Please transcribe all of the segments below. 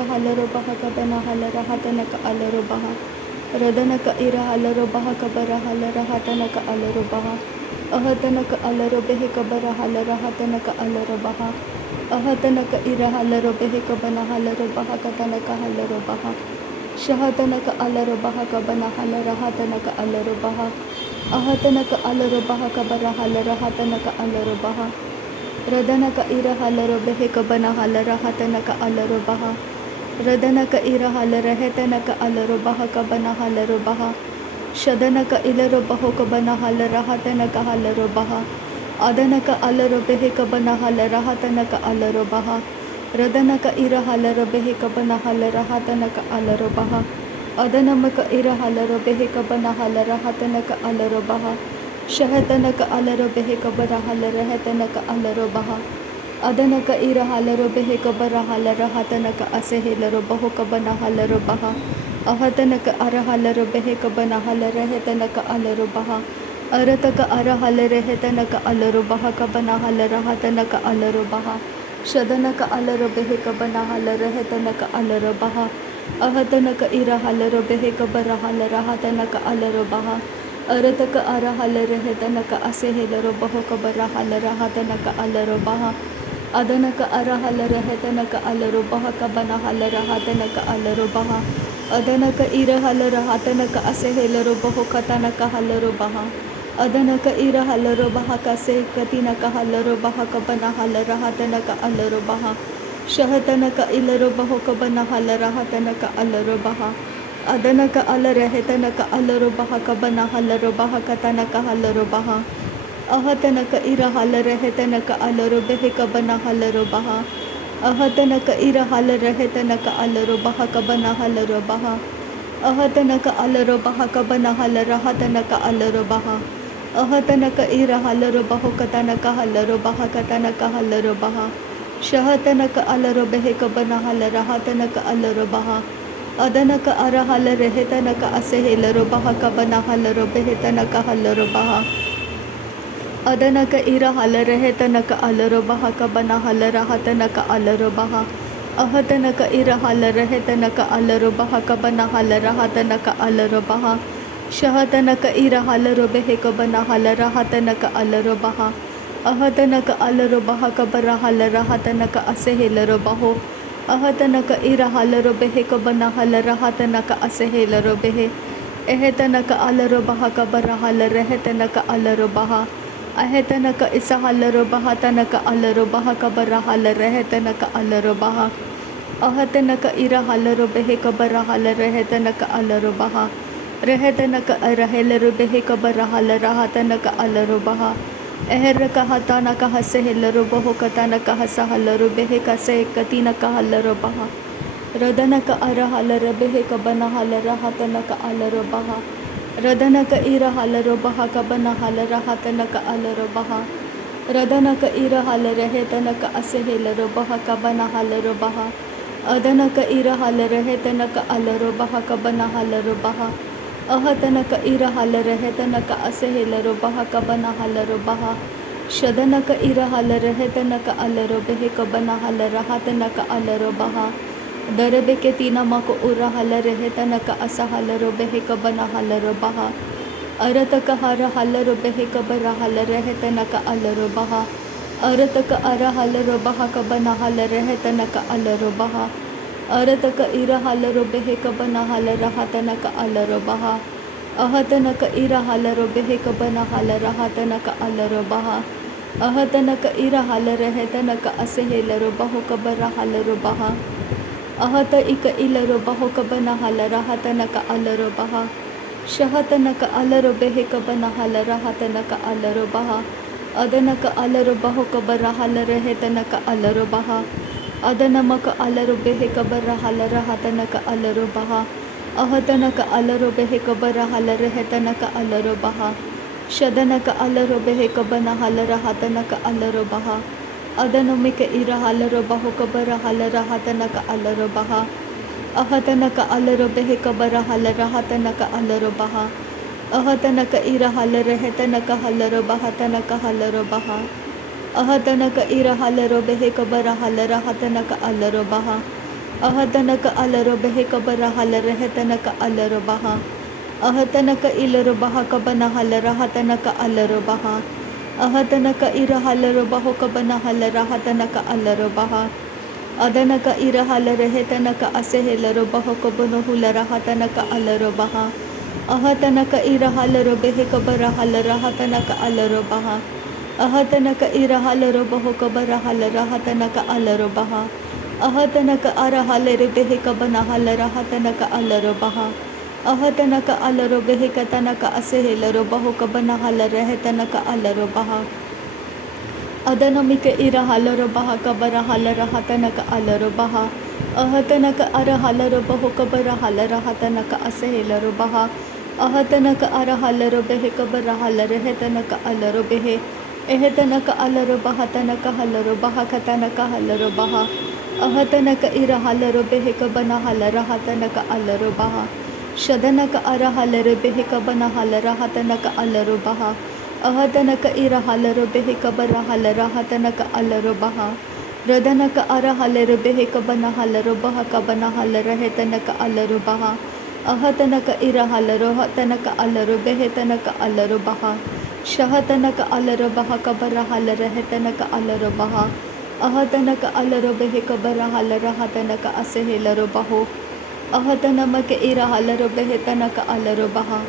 ira halaro baha kabana halara hatanaka alaro baha radanaka ira halaro baha kabara halara hatanaka alaro baha ahatanaka alaro behe kabara halara hatanaka alaro baha ahatanaka ira halaro behe kabana halaro baha katanaka halaro baha shahatanaka alaro baha kabana halara hatanaka alaro baha ahatanaka alaro baha kabara halara hatanaka alaro baha radanaka ira halaro behe kabana halara hatanaka alaro baha radanaka ira halara hetanaka alaro baha kabana halaro baha shadanaka ilaro baho kabana halara hatanaka halaro baha adanaka alaro behe kabana halara hatanaka alaro baha radanaka ira halaro behe kabana halara hatanaka alaro baha adanamaka ira halaro behe kabana halara hatanaka alaro baha shahatanaka alaro behe kabara halara hatanaka alaro baha adanaka ira halaro behe kabara halara hatanaka asehilaro baho kabana halaro baha ahatanaka ara halaro behe kabana halara hatanaka alaro baha arataka ara halare hatanaka alaro baha kabana halara hatanaka alaro baha shadanaka alaro behe kabana halara hatanaka alaro baha ahatanaka ira halaro behe kabara halara hatanaka alaro baha arataka ara halare hatanaka asehilaro baho kabara halara hatanaka alaro baha adanaka ara halare hatanaka alaro baha kabana halara hatanaka alaro baha adanaka ira halara hatanaka asehilaro baho katanaka halaro baha adanaka ira halaro baha kase katinaka halaro baha kabana halara hatanaka alaro baha shahatanaka ilaro baho kabana halara hatanaka alaro baha adanaka alare hetanaka alaro baha kabana halaro baha katanaka halaro baha ahatanaka ira halare hetanaka alaro behe kabana halaro baha ahatanaka ira halare hetanaka alaro baha kabana halaro baha ahatanaka alaro baha kabana halara hatanaka alaro baha ahatanaka ira halaro baho katanaka halaro baha katanaka halaro baha shahatanaka alaro behe kabana halara hatanaka alaro baha adanaka ara halare hetanaka asehilaro baha kabana halaro behe tanaka halaro baha adanaka ira halare hetanaka alaro baha kabana halara hatanaka alaro baha ahatanaka ira halare hetanaka alaro baha kabana halara hatanaka alaro baha shahatanaka ira halaro behe kabana halara hatanaka alaro baha ahatanaka alaro baha kabara halara hatanaka asehilaro baho ahatanaka ira halaro behe kabana halara hatanaka asehilaro behe ehetanaka alaro baha kabara halara hetanaka alaro baha ahetanaka isa halaro baha tanaka alaro baha kabara halara hetanaka alaro baha ahatanaka ira halaro behe kabara halara hetanaka alaro baha rehetanaka arahelaro behe kabara halara hatanaka alaro baha eheraka hatanaka hasehilaro baho katanaka hasahalaro behe kase katinaka halaro baha radanaka ara halara behe kabana halara hatanaka alaro baha radanaka ira halaro baha kabana halara hatanaka alaro baha radanaka ira halare hetanaka asehilaro baha kabana halaro baha adanaka ira halare hetanaka alaro baha kabana halaro baha ahatanaka ira halare hetanaka asehilaro baha kabana halaro baha shadanaka ira halare hetanaka alaro behe kabana halara hatanaka alaro baha darabeke tina mako ura halare hetanaka asahalaro behe kabana halaro baha arataka hara halaro behe kabara halare hetanaka alaro baha arataka ara halaro baha kabana halare hetanaka alaro baha arataka ira halaro behe kabana halara hatanaka alaro baha ahatanaka ira halaro behe kabana halara hatanaka alaro baha ahatanaka ira halare hetanaka asehilaro baho kabara halaro baha ahata ika ilaro baho kabana halara hatanaka alaro baha shahatanaka alaro behe kabana halara hatanaka alaro baha adanaka alaro baho kabara halare hetanaka alaro baha adanamaka alaro behe kabara halara hatanaka alaro baha ahatanaka alaro behe kabara halare hetanaka alaro baha shadanaka alaro behe kabana halara hatanaka alaro baha adanamika ira halaro baho kabara halara hatanaka alaro baha ahatanaka alaro behe kabara halara hatanaka alaro baha ahatanaka ira halare hetanaka halaro baha tanaka halaro baha ahatanaka ira halaro behe kabara halara hatanaka alaro baha अहतनक अलरो बेहे कबर हल रहतनक अलरो बहा अहतनक इलरो बहा कबना हल रहतनक अलरो बहा अहतनक इर हलरो बहो कबना हल रहतनक अलरो बहा अदनक इर हल रहतनक असेहलरो बहो कबनो हुल रहतनक अलरो बहा अहतनक इर हलरो बेहे कबर हल रहतनक अलरो बहा अहतनक इर हलरो बहो कबर हल रहतनक अलरो बहा अहतनक अर हलरो बेहे कबना हल रहतनक अलरो बहा अहतनक अलरो बेहे कतनक असेहलरो बहो कबना हल रहतनक अलरो बहा अदनमिक इर हलरो बहा कबर हल रहतनक अलरो बहा अहतनक अर हलरो बहो कबर हल रहतनक असेहलरो बहा अहतनक अर हलरो बेहे कबर हल रहतनक अलरो बेहे एहतनक अलरो बहा तनक हलरो बहा कतनक हलरो बहा अहतनक इर हलरो बेहे कबना हल रहतनक अलरो बहा शदनक अर हलरो बेहे कबना हल रहतनक अलरो बहा अहतनक इर हलरो बेहे कबर हल रहतनक अलरो बहा रदनक अर हलरो बेहे कबना हलरो बहा कबना हल रहतनक अलरो बहा अहतनक इर हलरो हतनक अलरो बेहे तनक अलरो बहा शहतनक अलरो बहा कबर हल रहतनक अलरो बहा अहतनक अलरो बेहे कबर हल रहतनक असेहलरो बहो अहतनमक इर हलरो बेहे तनक अलरो बहा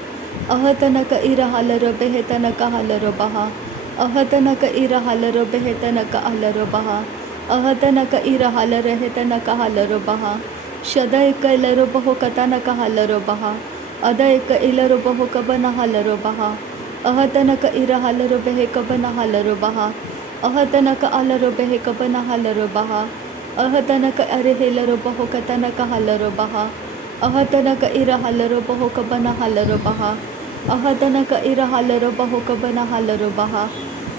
अहतनक इर हलरो बेहे तनक हलरो बहा अहतनक इर हलरो बेहे तनक अलरो बहा अहतनक इर हल रहतनक हलरो बहा शद एक इलरो बहो कतनक हलरो बहा अद एक इलरो बहो कबन हलरो बहा अहतनक इर हलरो बेहे कबन हलरो बहा अहतनक अलरो बेहे कबन हलरो बहा अहतनक अरे हिलरो बहो कतनक हलरो बहा अहतनक इर हलरो बहो कबन हलरो बहा अहतनक इर हलरो बहो कबन हलरो बहा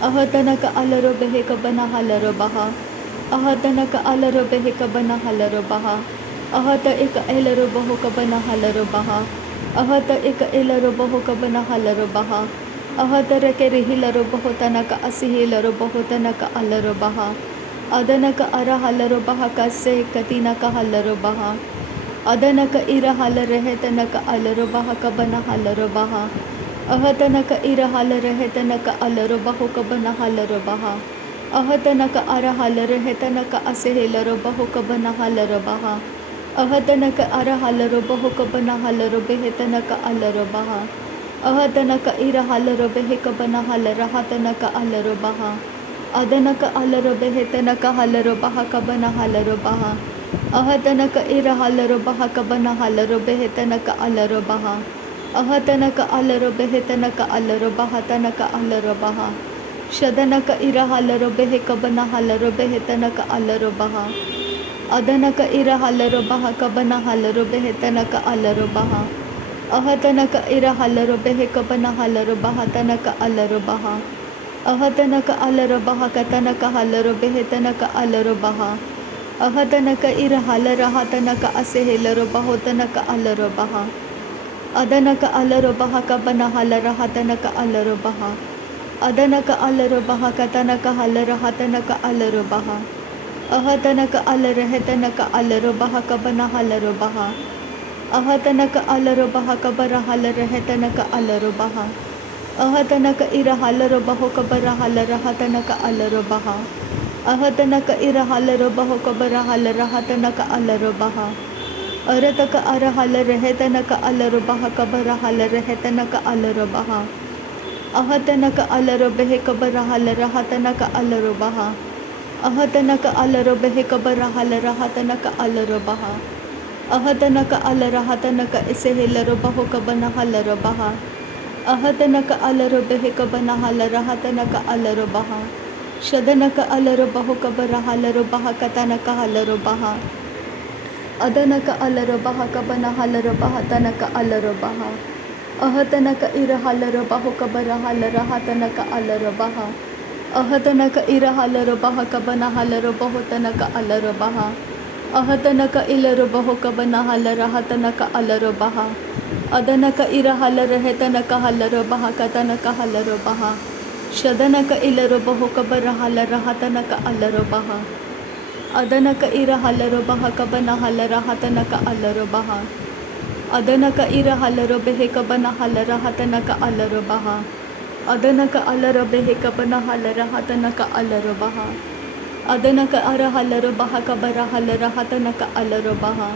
अहतनक अलरो बेहे कबन हलरो बहा अहतनक अलरो बेहे कबन हलरो बहा अहत एक एलरो बहो कबन हलरो बहा अहत एक एलरो बहो कबन हलरो बहा अहत रके रिहिलरो बहो तनक असिहिलरो बहो तनक अलरो बहा अदनक अर हलरो बहा कसे कतिनक हलरो बहा अदनक इर हल रहतनक अलरो बहा कबन हलरो बहा अहतनक इर हल रहतनक अलरो बहो कबन हलरो बहा अहतनक अर हल रहतनक असेहलरो बहो कबन हलरो बहा अहतनक अर हलरो बहो कबन हलरो बेहतनक अलरो बहा अहतनक इर हलरो बेहे कबन हल रहतनक अलरो बहा अदनक अलरो बेहतनक हलरो बहा कबन हलरो बहा अहतनक इर हलरो बहा कबन हलरो बेहतनक अलरो बहा अहतनक अलरो बेहतनक अलरो बहा तनक अलरो बहा शदनक इर हलरो बेहे कबन हलरो बेहतनक अलरो बहा अदनक इर हलरो बहा कबन हलरो बेहतनक अलरो बहा अहतनक इर हलरो बेहे कबन हलरो बहा तनक अलरो बहा अहतनक अलरो बहा कतनक हलरो बेहतनक अलरो बहा अहतनक इर हल रहतनक असेहलरो बहो तनक अलरो बहा अदनक अलरो बहा कबन हल रहतनक अलरो बहा अदनक अलरो बहा कतनक हल रहतनक अलरो बहा अहतनक अल रहतनक अलरो बहा कबन हलरो बहा अहतनक अलरो बहा कबर हल रहतनक अलरो बहा अहतनक इर हलरो बहो कबर हल रहतनक अलरो बहा अहतनक इर हलरो बहो कबर हल रहतनक अलरो बहा अरतक अर हल रहतनक अलरो बहा कबर हल रहतनक अलरो बहा अहतनक अलरो बेहे कबर हल रहतनक अलरो बहा अहतनक अलरो बेहे कबर हल रहतनक अलरो बहा अहतनक अल रहतनक इसेहलरो बहो कबन हलरो बहा अहतनक अलरो बेहे कबन हल रहतनक अलरो बहा शदनक अलरो बहो कबर हलरो बहा कतनक हलरो बहा अदनक अलरो बहा कबन हलरो बहा तनक अलरो बहा अहतनक इर हलरो बहो कबर हल रहतनक अलरो बहा अहतनक इर हलरो बहा कबन हलरो बहो तनक अलरो बहा अहतनक इलरो बहो कबन हल रहतनक अलरो बहा अदनक इर हल रहतनक हलरो बहा कतनक हलरो बहा शदनक इलरो बहो कबर हल रहतनक अलरो बहा Adanaka ira halaro baha kabana halara hatanaka alaro baha. Adanaka ira halaro behe kabana halara hatanaka alaro baha. Adanaka alaro behe kabana halara hatanaka alaro baha. Adanaka ara halaro baha kabara halara hatanaka alaro baha.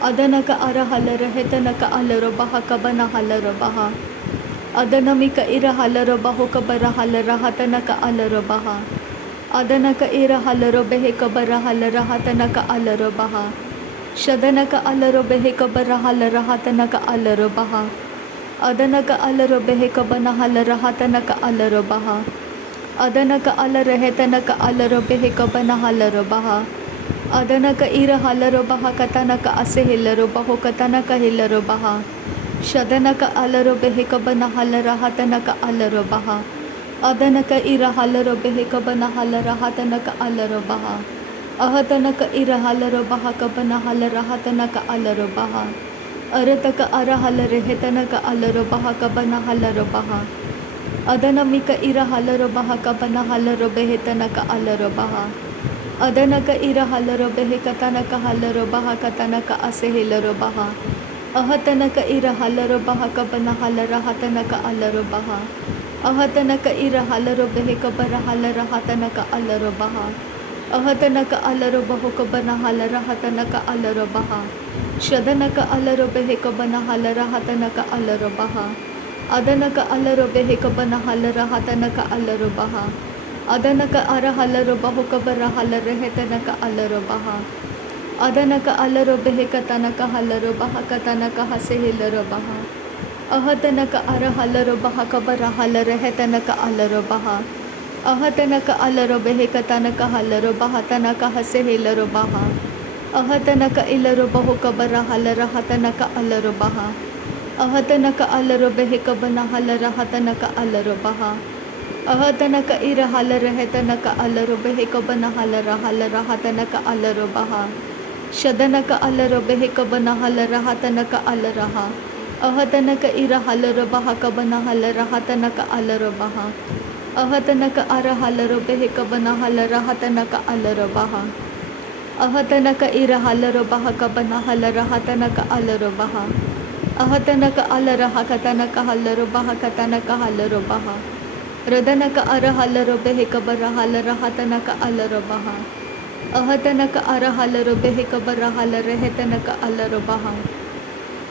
Adanaka ara halara hetanaka alaro baha kabana halaro baha. Adanamika ira halaro baho kabara halara hatanaka alaro baha. Adanaka ira halaro behe kabara halara hatanaka alaro baha. Shadanaka alaro behe kabara halara hatanaka alaro baha. Adanaka alaro behe kabana halara hatanaka alaro baha. Adanaka alaro hetanaka alaro behe kabana halaro baha. Adanaka ira halaro baha katanaka ase hilaro baho katanaka hilaro baha. Shadanaka alaro behe kabana halara hatanaka alaro baha. Adanaka ira halaro behe kabana halara hatanaka alaro baha. Ahatanaka ira halaro baha kabana halara hatanaka alaro baha. Arataka ara halare hetanaka alaro baha kabana halaro baha. Adanamika ira halaro baha kabana halaro behe tanaka alaro baha. Adanaka ira halaro behe katanaka halaro baha katanaka ase hilaro baha. Ahatanaka ira halaro baha kabana halara hatanaka alaro baha. Ahatanaka ira halaro behe kabara halara hatanaka alaro baha. Ahatanaka alaro baho kabana halara hatanaka alaro baha. Shadanaka alaro behe kabana halara hatanaka alaro baha. Adanaka alaro behe kabana halara hatanaka alaro baha. Adanaka ara halaro baho kabara halara hetanaka alaro baha. Adanaka alaro behe katanaka halaro baha katanaka hase hilaro baha. Ahatanaka ara halaro baha kabara halara hetanaka alaro baha. Ahatanaka alaro behe katanaka halaro baha tanaka hase hilaro baha. Ahatanaka ilaro baho kabara halara hatanaka alaro baha. Ahatanaka alaro behe kabana halara hatanaka alaro baha. Ahatanaka ira halara hetanaka alaro behe kabana halara halara hatanaka alaro baha. Shadanaka alaro behe kabana halara hatanaka alaraha. Ahatanaka ira halaro baha kabana halara hatanaka alaro baha. Ahatanaka ara halaro behe kabana halara hatanaka alaro baha. Ahatanaka ira halaro baha kabana halara hatanaka alaro baha. Ahatanaka alara hakatanaka halaro baha katanaka halaro baha. Radanaka ara halaro behe kabara halara hatanaka alaro baha. Ahatanaka ara halaro behe kabara halara hetanaka alaro baha.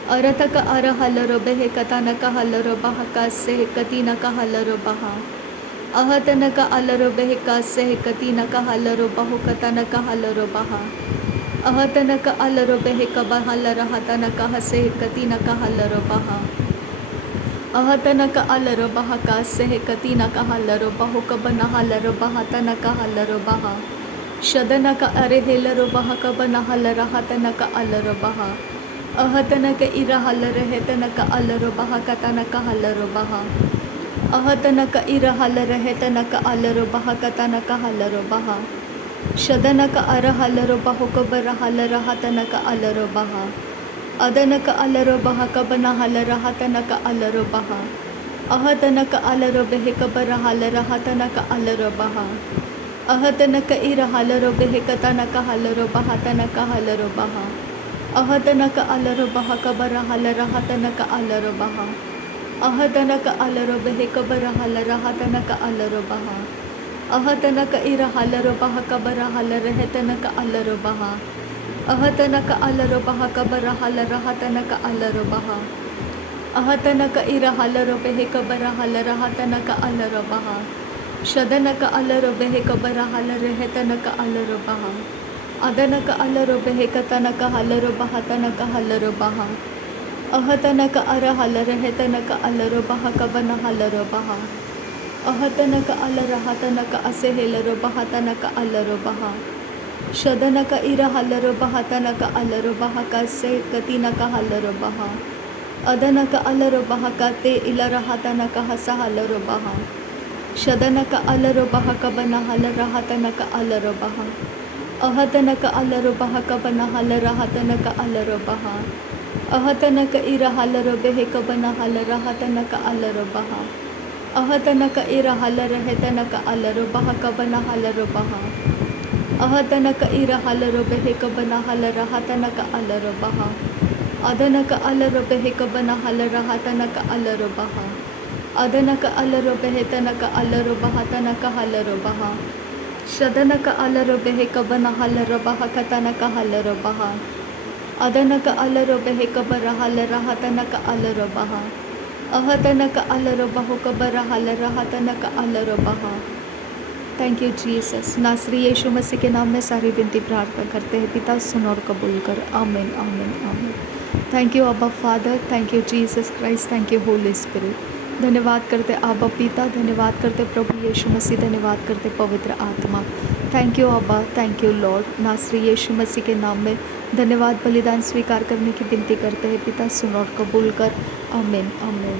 Arataka ara halaro behe katanaka halaro baha kase katinaka halaro baha. Ahatanaka alaro behe kase katinaka halaro baho katanaka halaro baha. Ahatanaka alaro behe kabah halara hatanaka hase katinaka halaro baha. Ahatanaka alaro baha kase katinaka halaro baho kabana halaro baha tanaka halaro baha. Shadanaka are helaro baha kabana halara hatanaka alaro baha. Ahatanaka ira halara hetanaka alaro baha katanaka halaro baha. Ahatanaka ira halara hetanaka alaro baha katanaka halaro baha. Shadanaka ara halaro baho kabara halara hatanaka alaro baha. Adanaka alaro baha kabana halara hatanaka alaro baha. Ahatanaka alaro behe kabara halara hatanaka alaro baha. Ahatanaka ira halaro behe katanaka halaro baha tanaka halaro baha. Ahatanaka alaro baha kabara halara hatanaka alaro baha. Ahatanaka alaro behe kabara halara hatanaka alaro baha. Ahatanaka ira halaro baha kabara halara hetanaka alaro baha. Ahatanaka alaro baha kabara halara hatanaka alaro baha. Ahatanaka ira halaro behe kabara halara hatanaka alaro baha. Shadanaka alaro behe kabara halara hetanaka alaro baha. Adanaka alaro behe katanaka halaro baha tanaka halaro baha. Ahatanaka ara halara hetanaka alaro baha kabana halaro baha. Ahatanaka alara hatanaka ase helaro baha tanaka alaro baha. Shadanaka ira halaro baha tanaka alaro baha kase katinaka halaro baha. Adanaka alaro baha kate ilara hatanaka hasa halaro baha. Shadanaka alaro baha kabana halara hatanaka alaro baha. Ahatanaka alaro baha kabana halara hatanaka alaro baha. Ahatanaka ira halaro behe kabana halara hatanaka alaro baha. Ahatanaka ira halara hetanaka alaro baha kabana halaro baha. अहतनक इरहलरो बेहेक बना हल रहतनक अलरो बहा अदनक अलरो बेहेक बना हल रहतनक अलरो बहा अदनक अलरो बेहेतनक अलरो बहतनक हलरो बहा शदनक अलरो बेहेक बना हल रबहा कतनक हलरो बहा अदनक अलरो बेहेक बरा हल रहतनक अलरो बहा अहतनक अलरो बहुक बरा हल रहतनक अलरो बहा। Thank you Jesus. नासरी यीशु मसीह के नाम में सारी विनती प्रार्थना करते हैं पिता, सुन और कबूल कर। आमीन आमीन आमीन। थैंक यू अब्बा father, thank you Jesus Christ, thank you Holi spirit. धन्यवाद करते अब्बा पिता, धन्यवाद करते प्रभु यीशु मसीह, धन्यवाद करते पवित्र आत्मा। थैंक यू अब्बा, थैंक यू लॉर्ड। नासरी यीशु मसीह के नाम में धन्यवाद बलिदान स्वीकार करने की विनती करते हैं पिता, सुन और कबूल कर। आमीन आमीन।